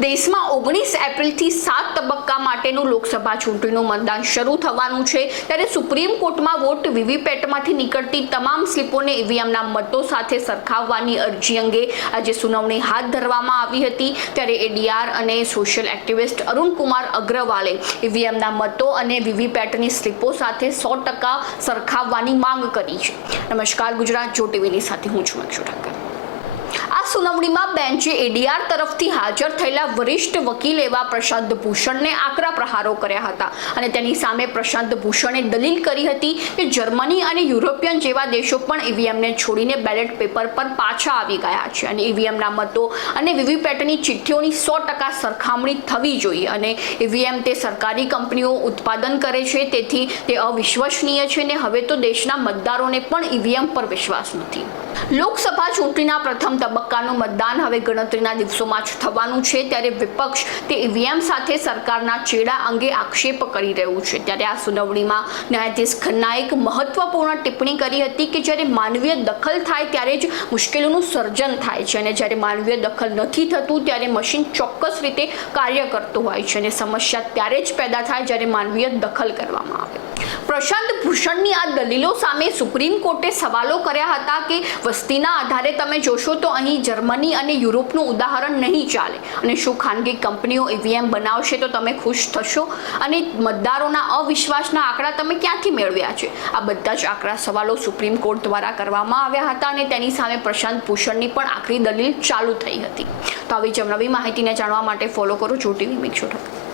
દેશમાં ઓગણીસ એપ્રિલથી સાત તબક્કા માટેનું લોકસભા ચૂંટણીનું મતદાન શરૂ થવાનું છે. ત્યારે સુપ્રીમ કોર્ટમાં વોટ વીવીપેટમાંથી નીકળતી તમામ સ્લીપોને ઈવીએમના મતો સાથે સરખાવવાની અરજી અંગે આજે સુનાવણી હાથ ધરવામાં આવી હતી. ત્યારે એડીઆર અને સોશિયલ એક્ટિવિસ્ટ અરુણકુમાર અગ્રવાલે ઈવીએમના મતો અને વીવીપેટની સ્લીપો સાથે સો ટકા સરખાવવાની માંગ કરી છે. નમસ્કાર, ગુજરાત જો ટીવીની સાથે હું છું અક્ષુ ઠક્કર સુનાવણીમાં બેન્ચે એડીઆર તરફથી હાજર થયેલા વરિષ્ઠ વકીલ એવા પ્રશાંત ભૂષણને આકરા પ્રહારો કર્યા હતા અને તેની સામે પ્રશાંત ભૂષણે દલીલ કરી હતી કે જર્મની અને યુરોપિયન જેવા દેશો પણ ઈવીએમને છોડીને બેલેટ પેપર પર પાછા આવી ગયા છે અને ઈવીએમના મતો અને વીવીપેટની ચિઠ્ઠીઓની સો ટકા સરખામણી થવી જોઈએ અને ઈવીએમ તે સરકારી કંપનીઓ ઉત્પાદન કરે છે, તેથી તે અવિશ્વસનીય છે ને હવે તો દેશના મતદારોને પણ ઈવીએમ પર વિશ્વાસ નથી. લોકસભા ચૂંટણીના પ્રથમ તબક્કાનું મતદાન હવે ગણતરીના દિવસોમાં જ થવાનું છે. ત્યારે વિપક્ષ તે ઈવીએમ સાથે સરકારના ચેડા અંગે આક્ષેપ કરી રહ્યું છે. ત્યારે આ સુનાવણીમાં ન્યાયાધીશ ખન્નાએ એક મહત્વપૂર્ણ ટિપ્પણી કરી હતી કે જ્યારે માનવીય દખલ થાય ત્યારે જ મુશ્કેલીનું સર્જન થાય છે અને જ્યારે માનવીય દખલ નથી થતું ત્યારે મશીન ચોક્કસ રીતે કાર્ય કરતું હોય છે અને સમસ્યા ત્યારે જ પેદા થાય જ્યારે માનવીય દખલ કરવામાં આવે. પ્રશાંત ભૂષણની આ દલીલો સામે સુપ્રીમ કોર્ટે સવાલો કર્યા હતા કે વસ્તીના આધારે તમે જોશો તો અહીં જર્મની અને યુરોપનું ઉદાહરણ નહીં ચાલે. અને શું ખાનગી કંપનીઓ ઈવીએમ બનાવશે તો તમે ખુશ થશો? અને મતદારોના અવિશ્વાસના આંકડા તમે ક્યાંથી મેળવ્યા છે? આ બધા જ આંકડા સવાલો સુપ્રીમ કોર્ટ દ્વારા કરવામાં આવ્યા હતા અને તેની સામે પ્રશાંત ભૂષણની પણ આખરી દલીલ ચાલુ થઈ હતી. તો આવી જ નવી માહિતીને જાણવા માટે ફોલો કરો જો ટીવી મિક્સો ઠક્કર